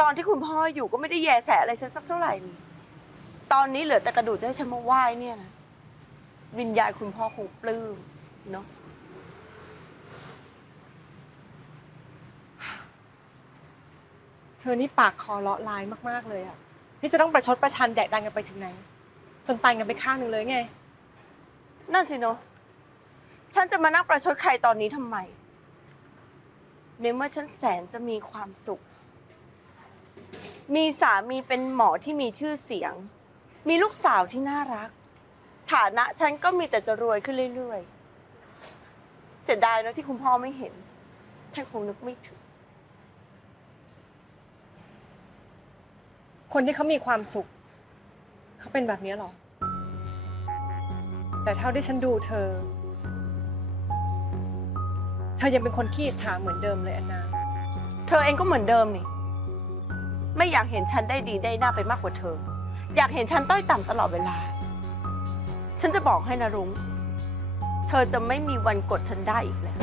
ตอนที่คุณพ่ออยู่ก็ไม่ได้แยแสอะไรฉันสักเท่าไหร่นี่ตอนนี้เหลือแต่กระดูกจะให้ฉันมาไหว้เนี่ยนะวิญญาณคุณพ่อคงปลื้มเนาะเธอนี่ปากคอเลาะลายมากๆเลยอะนี่จะต้องประชดประชันแดกดันกันไปถึงไหน จนตายกันไปข้างหนึ่งเลยไง นั่นสิเนาะฉันจะมานั่งประชดใครตอนนี้ทำไมในเมื่อฉันแสนจะมีความสุข มีสามีเป็นหมอที่มีชื่อเสียง มีลูกสาวที่น่ารัก ฐานะฉันก็มีแต่จะรวยขึ้นเรื่อยๆ เสียดายเนอะที่คุณพ่อไม่เห็นท่านคงนึกไม่ถึง คนที่เขามีความสุข เขาเป็นแบบนี้หรอ แต่เท่าที่ฉันดูเธอ เธอยังเป็นคนขี้อิจฉาเหมือนเดิมเลยแอนนา เธอเองก็เหมือนเดิมนี่ ไม่อยากเห็นฉันได้ดีได้หน้าไปมากกว่าเธอ อยากเห็นฉันต้อยต่ำตลอดเวลา ฉันจะบอกให้นะรุ้ง เธอจะไม่มีวันกดฉันได้อีกแล้ว